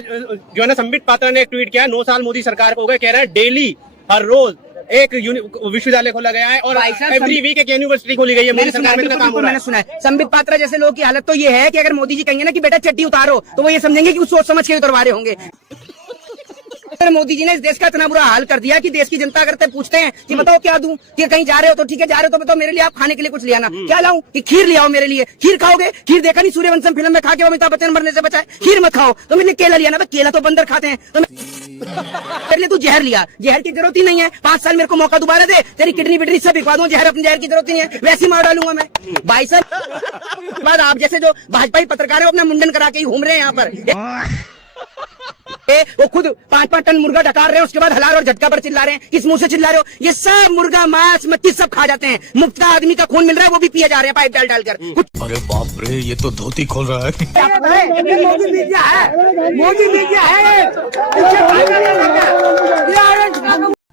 आज जो है ना संबित पात्रा ने एक ट्वीट किया, 9 साल मोदी सरकार को हो गए, कह रहे हैं डेली हर रोज एक विश्वविद्यालय खोला गया है और एवरी वीक एक यूनिवर्सिटी खोली गई है। मोदी सरकार में काम हो रहा है। मैंने सुना है संबित पात्रा जैसे लोगों की हालत तो ये है कि अगर मोदी जी कहेंगे ना कि बेटा चट्टी उतारो तो वो ये समझेंगे कि कुछ सोच समझ के उतरवा रहे होंगे। मोदी जी ने इस देश का इतना बुरा हाल कर दिया कि देश की जनता अगर पूछते हैं कि बताओ क्या दूं, कि कहीं जा रहे हो तो ठीक है, जा रहे हो तो बताओ मेरे लिए आप खाने के लिए कुछ ले आना। क्या लाऊं? कि खीर ले आओ मेरे लिए। खीर खाओगे? खीर देखा नहीं सूर्यवंशम फिल्म में खा के अमिताभ बच्चन मरने से बचाए? खीर मत खाओ तो मेरे लिए केला लिया ना। केला तो बंदर खाते हैं। तो मेरे लिए तू जहर लिया। जहर की जरूरत ही नहीं है। 5 साल मेरे को मौका दोबारा दे, तेरी किडनी बिडनी सब बिकवा दूं। जहर अपनी जहर की जरूरत नहीं है, वैसे मार डालूंगा मैं। भाई साहब बाद आप जैसे जो भाजपा पत्रकार है अपना मुंडन करा के ही घूम रहे हैं यहाँ पर। वो खुद 5-5 टन मुर्गा डकार रहे हैं, उसके बाद हलार और झटका पर चिल्ला रहे हैं। किस मुंह से चिल्ला रहे हो? ये सब मुर्गा मांस मच्छी सब खा जाते हैं। मुफ्त का आदमी का खून मिल रहा है, वो भी पिया जा रहे हैं पाइप डाल डालकर। अरे बाप रे, ये तो धोती खोल रहा है। मोदी मीडिया है, मोदी मीडिया है।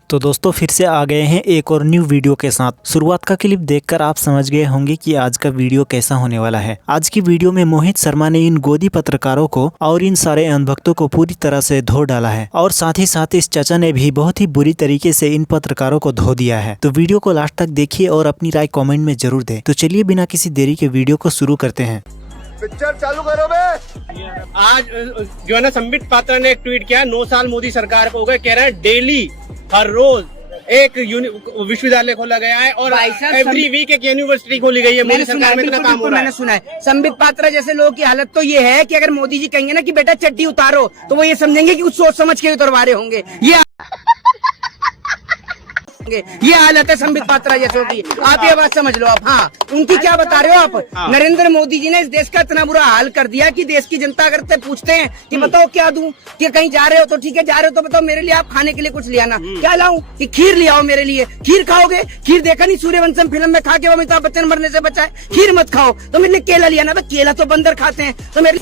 तो दोस्तों फिर से आ गए हैं एक और न्यू वीडियो के साथ। शुरुआत का क्लिप देखकर आप समझ गए होंगे कि आज का वीडियो कैसा होने वाला है। आज की वीडियो में मोहित शर्मा ने इन गोदी पत्रकारों को और इन सारे अंधभक्तों को पूरी तरह से धो डाला है और साथ ही साथ इस चाचा ने भी बहुत ही बुरी तरीके से इन पत्रकारों को धो दिया है। तो वीडियो को लास्ट तक देखिए और अपनी राय कॉमेंट में जरूर दें। तो चलिए बिना किसी देरी के वीडियो को शुरू करते हैं। पिक्चर चालू करो बे। आज जो है ना संबित पात्रा ने एक ट्वीट किया, 9 साल मोदी सरकार को हो गए, कह रहे हैं डेली हर रोज एक विश्वविद्यालय खोला गया है और एवरी वीक एक यूनिवर्सिटी खोली गई है। मोदी सरकार में काम हो रहा है। मैंने सुना है संबित पात्रा जैसे लोगों की हालत तो ये है कि अगर मोदी जी कहेंगे ना कि बेटा चट्टी उतारो तो वो ये समझेंगे कि कुछ सोच समझ के उतरवा रहे होंगे। ये हालत है संबित पात्रा जैसों की। आप ये बात समझ लो। आप हाँ उनकी क्या बता रहे हो आप? नरेंद्र मोदी जी ने इस देश का इतना बुरा हाल कर दिया कि देश की जनता अगर पूछते हैं कि बताओ क्या दूं, कि कहीं जा रहे हो तो ठीक है, जा रहे हो तो बताओ मेरे लिए आप खाने के लिए कुछ ले आना। क्या लाऊं? कि खीर ले आओ मेरे लिए। खीर खाओगे? खीर देखा नहीं सूर्यवंशम फिल्म में खा के अमिताभ बच्चन मरने से बचाए? खीर मत खाओ तो मेरे लिए केला लिया ना। केला तो बंदर खाते हैं तो मेरे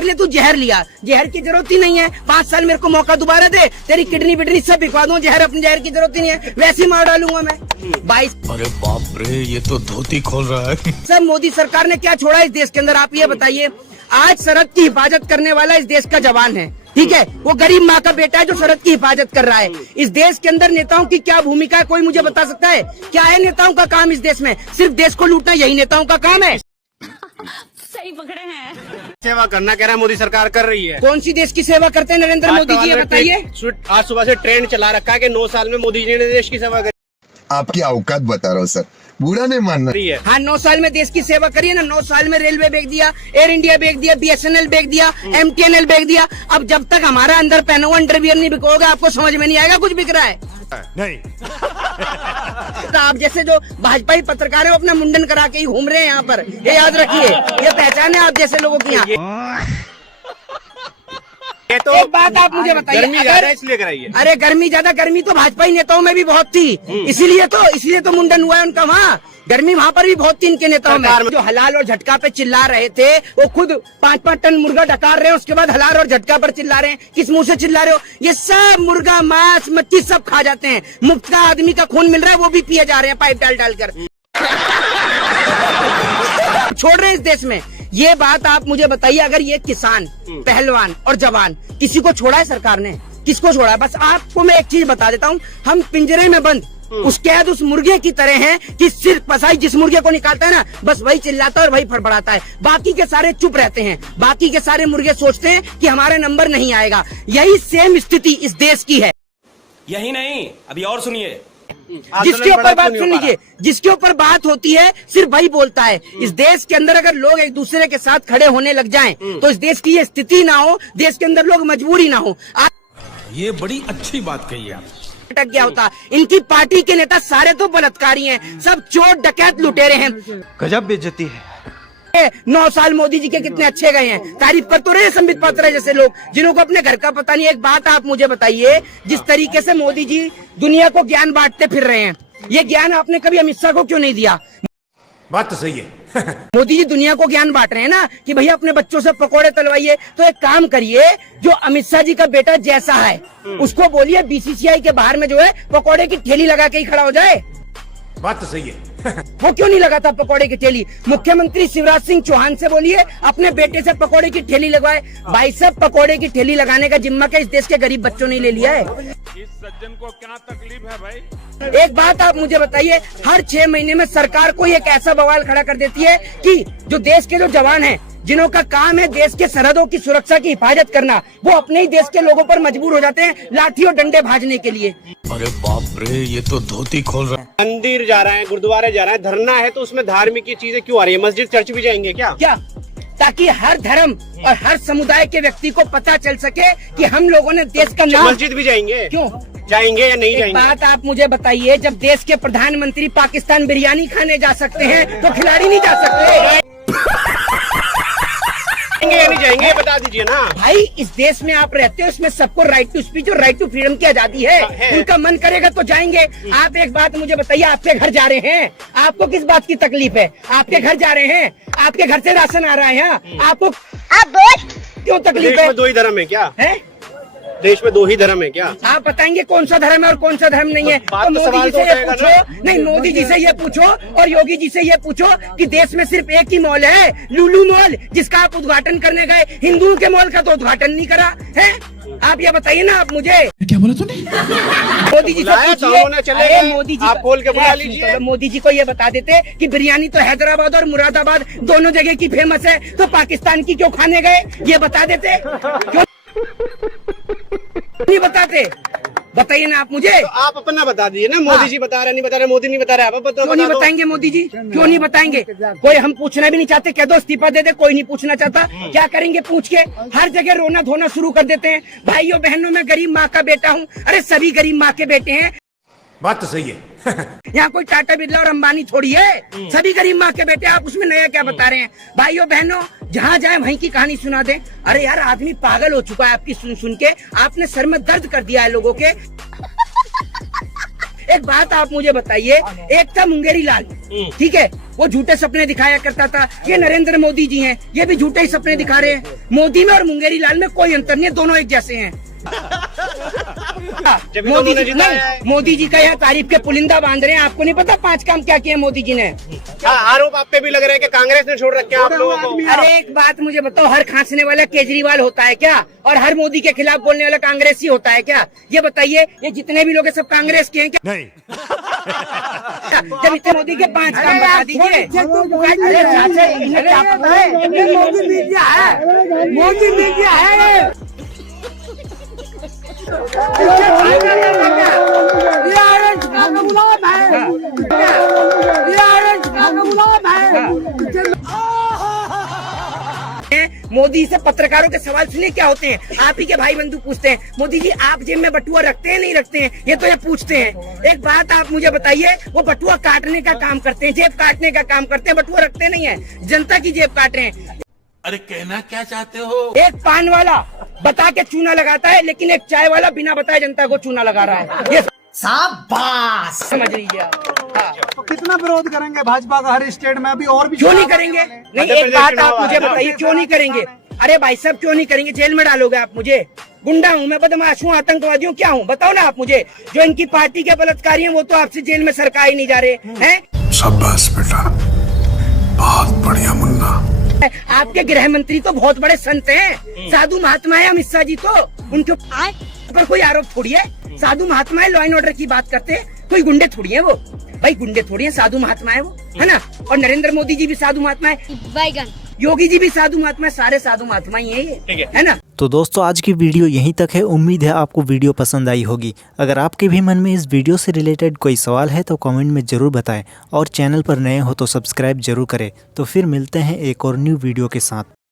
लिए तू जहर लिया। जहर की जरूरत ही नहीं है। 5 साल मेरे को मौका दोबारा दे, तेरी किडनी बिडनी सब बिकवा दूं। जहर अपनी जहर की जरूरत ही नहीं है, वैसे मार डालूंगा मैं। 22 अरे बाप रे, ये तो धोती खोल रहा है। सब मोदी सरकार ने क्या छोड़ा इस देश के अंदर? आप ये बताइए। आज सड़क की हिफाजत करने वाला इस देश का जवान है, ठीक है, वो गरीब माँ का बेटा है जो सड़क की हिफाजत कर रहा है। इस देश के अंदर नेताओं की क्या भूमिका है, कोई मुझे बता सकता है? क्या है नेताओं का काम इस देश में? सिर्फ देश को लूटना, यही नेताओं का काम है। सही पकड़े हैं। सेवा करना कह रहा है मोदी सरकार कर रही है। कौन सी देश की सेवा करते हैं नरेंद्र मोदी जी, ये बताइए। आज सुबह से ट्रेंड चला रखा है कि 9 साल में मोदी जी ने देश की सेवा करी। आपकी औकात बता रहा हूँ सर, बुरा नहीं मानना। हाँ 9 साल में देश की सेवा करिए ना। 9 साल में रेलवे बेच दिया, एयर इंडिया बेच दिया, BSNL बेच दिया, MTNL बेच दिया। अब जब तक हमारा अंदर पहना हुआ अंडरवियर नहीं बिकोगा आपको समझ में नहीं आएगा कुछ बिक रहा है। नहीं तो आप जैसे जो भाजपा पत्रकार है अपना मुंडन करा के ही घूम रहे हैं यहाँ पर। ये याद रखिए, ये पहचान है आप जैसे लोगों की यहाँ। तो एक बात आप मुझे बताइए, गर्मी ज्यादा है इसलिए कराइए। अरे गर्मी ज्यादा, गर्मी तो भाजपा नेताओं में भी बहुत थी, इसीलिए तो मुंडन हुआ है उनका। वहाँ गर्मी वहाँ पर भी बहुत थी इनके नेताओं में। जो हलाल और झटका पे चिल्ला रहे थे वो खुद 5-5 टन मुर्गा डकार रहे हैं, उसके बाद हलाल और झटका पर चिल्ला रहे हैं। किस मुंह से चिल्ला रहे हो? ये सब मुर्गा मांस मच्छी सब खा जाते हैं। मुफ्त का आदमी का खून मिल रहा है, वो भी पिया जा रहे हैं पाइप डाल डालकर। छोड़ रहे हैं इस देश में। ये बात आप मुझे बताइए, अगर ये किसान, पहलवान और जवान किसी को छोड़ा है सरकार ने? किसको छोड़ा है? बस आपको मैं एक चीज बता देता हूँ, हम पिंजरे में बंद उस कैद उस मुर्गे की तरह हैं कि सिर्फ पसाई जिस मुर्गे को निकालता है ना बस वही चिल्लाता है और वही फड़फड़ाता है। बाकी के सारे चुप रहते हैं। बाकी के सारे मुर्गे सोचते हैं कि हमारा नंबर नहीं आएगा। यही सेम स्थिति इस देश की है। यही नहीं, अभी और सुनिए। जिसके ऊपर बात सुन लीजिए, जिसके ऊपर बात होती है सिर्फ वही बोलता है। इस देश के अंदर अगर लोग एक दूसरे के साथ खड़े होने लग जाएं तो इस देश की ये स्थिति ना हो, देश के अंदर लोग मजबूरी ना हो। ये बड़ी अच्छी बात कही आप। अटक गया होता। इनकी पार्टी के नेता सारे तो बलात्कारी हैं, सब चोर डकैत लुटेरे हैं। गजब बेइज्जती है। 9 साल मोदी जी के कितने अच्छे गए हैं। तारीफ कर तो रहे संबित पात्रा जैसे लोग जिन्हों को अपने घर का पता नहीं। एक बात आप मुझे बताइए, जिस तरीके से मोदी जी दुनिया को ज्ञान बांटते फिर रहे हैं, ये ज्ञान आपने कभी अमित शाह को क्यों नहीं दिया? बात तो सही है। मोदी जी दुनिया को ज्ञान बांट रहे हैं ना कि भैया अपने बच्चों से पकोड़े तलवाइए। तो एक काम करिए, जो अमित शाह जी का बेटा जैसा है उसको बोलिए BCCI के बाहर में जो है पकोड़े की ठेली लगा के ही खड़ा हो जाए। बात तो सही है। वो क्यों नहीं लगाता पकौड़े की ठेली? मुख्यमंत्री शिवराज सिंह चौहान से बोलिए अपने बेटे से पकौड़े की ठेली लगवाए। भाई साहब, पकौड़े की ठेली लगाने का जिम्मा क्या इस देश के गरीब बच्चों ने ले लिया है? इस सज्जन को क्या तकलीफ है भाई? एक बात आप मुझे बताइए, हर 6 महीने में सरकार कोई एक ऐसा बवाल खड़ा कर देती है कि जो देश के जो जवान हैं, जिन्हों का काम है देश के सरहदों की सुरक्षा की हिफाजत करना, वो अपने ही देश के लोगों पर मजबूर हो जाते हैं लाठी और डंडे भाजने के लिए। अरे बाप रे, ये तो धोती खोल रहा है। मंदिर जा रहे हैं, गुरुद्वारे जा रहे हैं, धरना है तो उसमें धार्मिक की चीजें क्यों आ रही है? मस्जिद चर्च भी जाएंगे क्या? ताकि हर धर्म और हर समुदाय के व्यक्ति को पता चल सके कि हम लोगों ने देश का नाम। मस्जिद भी जाएंगे? क्यों जाएंगे या नहीं जाएंगे? बात आप मुझे बताइए, जब देश के प्रधानमंत्री पाकिस्तान बिरयानी खाने जा सकते हैं तो खिलाड़ी नहीं जा सकते? जाएंगे या नहीं जाएंगे, ये बता दीजिए ना भाई। इस देश में आप रहते हो, इसमें सबको राइट टू स्पीच और राइट टू फ्रीडम की आजादी है। उनका मन करेगा तो जाएंगे। आप एक बात मुझे बताइए, आपके घर जा रहे हैं, आपको किस बात की तकलीफ है? आपके घर जा रहे हैं, आपके घर से राशन आ रहा है, आपको क्यों तकलीफ देश है? में 2 ही धर्म है क्या? है देश में 2 ही धर्म है क्या? आप बताएंगे कौन सा धर्म है और कौन सा धर्म नहीं है? बात तो तो मोदी सवाल जी से तो ये उठेगा पूछो, ना। नहीं मोदी जी से ये पूछो और योगी जी से ये पूछो कि देश में सिर्फ एक ही मॉल है, लुलु मॉल, जिसका आप उद्घाटन करने गए, हिंदुओं के मॉल का तो उद्घाटन नहीं करा है। आप ये बताइए ना, आप मुझे क्या बोला तूने? मोदी जी से पूछिए। अरे मोदी जी, आप खोल के बुला लीजिए। मोदी जी को ये बता देते कि बिरयानी तो हैदराबाद और मुरादाबाद दोनों जगह की फेमस है, तो पाकिस्तान की क्यों खाने गए? ये बता देते। क्यों नहीं बताते? बताइए ना आप मुझे। तो आप अपना बता दीजिए ना। मोदी जी बता रहे, नहीं बता रहे, मोदी नहीं बता रहे, आप बता। क्यों नहीं बताएंगे मोदी जी? क्यों नहीं बताएंगे? कोई हम पूछना भी नहीं चाहते, कह दो इस्तीफा दे दे, कोई नहीं पूछना चाहता। क्या करेंगे पूछ के? हर जगह रोना धोना शुरू कर देते हैं। भाइयों बहनों, मैं गरीब माँ का बेटा हूँ। अरे सभी गरीब माँ के बेटे हैं। बात तो सही है। यहाँ कोई टाटा बिरला और अंबानी थोड़ी है, सभी गरीब माँ के बेटे। आप उसमें नया क्या बता रहे हैं? भाइयों बहनों, जहाँ जाए वहीं की कहानी सुना दें। अरे यार, आदमी पागल हो चुका है आपकी सुन सुन के। आपने सर में दर्द कर दिया है लोगों के। एक बात आप मुझे बताइए, एक था मुंगेरी लाल, ठीक है, वो झूठे सपने दिखाया करता था। ये नरेंद्र मोदी जी हैं, ये भी झूठे ही सपने दिखा रहे हैं। मोदी में और मुंगेरी लाल में कोई अंतर नहीं है, दोनों एक जैसे हैं। मोदी जी का यहाँ तारीफ के पुलिंदा बांध रहे हैं। आपको नहीं पता 5 काम क्या किए मोदी जी ने? आरोप आप पे भी लग रहा है कि कांग्रेस ने छोड़ रखे हैं आप लोगों को। अरे एक बात मुझे बताओ, हर खांसने वाला केजरीवाल होता है क्या? और हर मोदी के खिलाफ बोलने वाला कांग्रेसी होता है क्या? ये बताइए, ये जितने भी लोग हैं सब कांग्रेस के हैं क्या? नहीं। जब इतने मोदी के 5 काम बता दीजिए। मोदी मीडिया है, मोदी मीडिया है। मोदी से पत्रकारों के सवाल सुनिए क्या होते हैं। आप ही के भाई बंधु पूछते हैं, मोदी जी आप जेब में बटुआ रखते हैं नहीं रखते हैं? ये तो ये पूछते हैं। एक बात आप मुझे बताइए, वो बटुआ काटने का काम करते हैं, जेब काटने का काम करते हैं, बटुआ रखते नहीं है, जनता की जेब काट रहे हैं। अरे कहना क्या चाहते हो? एक पान वाला बता के चूना लगाता है, लेकिन एक चाय वाला बिना बताए जनता को चूना लगा रहा है। ये शाबाश, समझ लीजिए आप। तो कितना विरोध करेंगे भाजपा का हर स्टेट में? अभी और भी क्यों नहीं करेंगे? नहीं, एक बात आप मुझे बताइए, क्यों नहीं करेंगे? अरे भाई साहब, क्यों नहीं करेंगे? जेल में डालोगे आप मुझे? गुंडा हूँ मैं, बदमाश हूँ, आतंकवादी हूँ, क्या हूँ? बताओ ना आप मुझे। जो इनकी पार्टी के बलात्कारी हैं वो तो आपसे जेल में सरका ही नहीं जा रहे हैं। शाबाश बेटा, बहुत बढ़िया मुन्ना। आपके गृह मंत्री तो बहुत बड़े संत हैं, साधु महात्मा है अमित शाह जी, तो उनके ऊपर कोई आरोप थोड़ी है। साधु महात्मा है, लॉ एंड ऑर्डर की बात करते हैं, कोई गुंडे थोड़ी है वो। भाई गुंडे थोड़ी है, साधु महात्मा है वो, है ना? और नरेंद्र मोदी जी भी साधु महात्मा है, योगी जी भी साधु महात्मा है, सारे साधु महात्मा ही है ये, है ना? तो दोस्तों आज की वीडियो यहीं तक है। उम्मीद है आपको वीडियो पसंद आई होगी। अगर आपके भी मन में इस वीडियो से रिलेटेड कोई सवाल है तो कमेंट में ज़रूर बताएं और चैनल पर नए हो तो सब्सक्राइब जरूर करें। तो फिर मिलते हैं एक और न्यू वीडियो के साथ।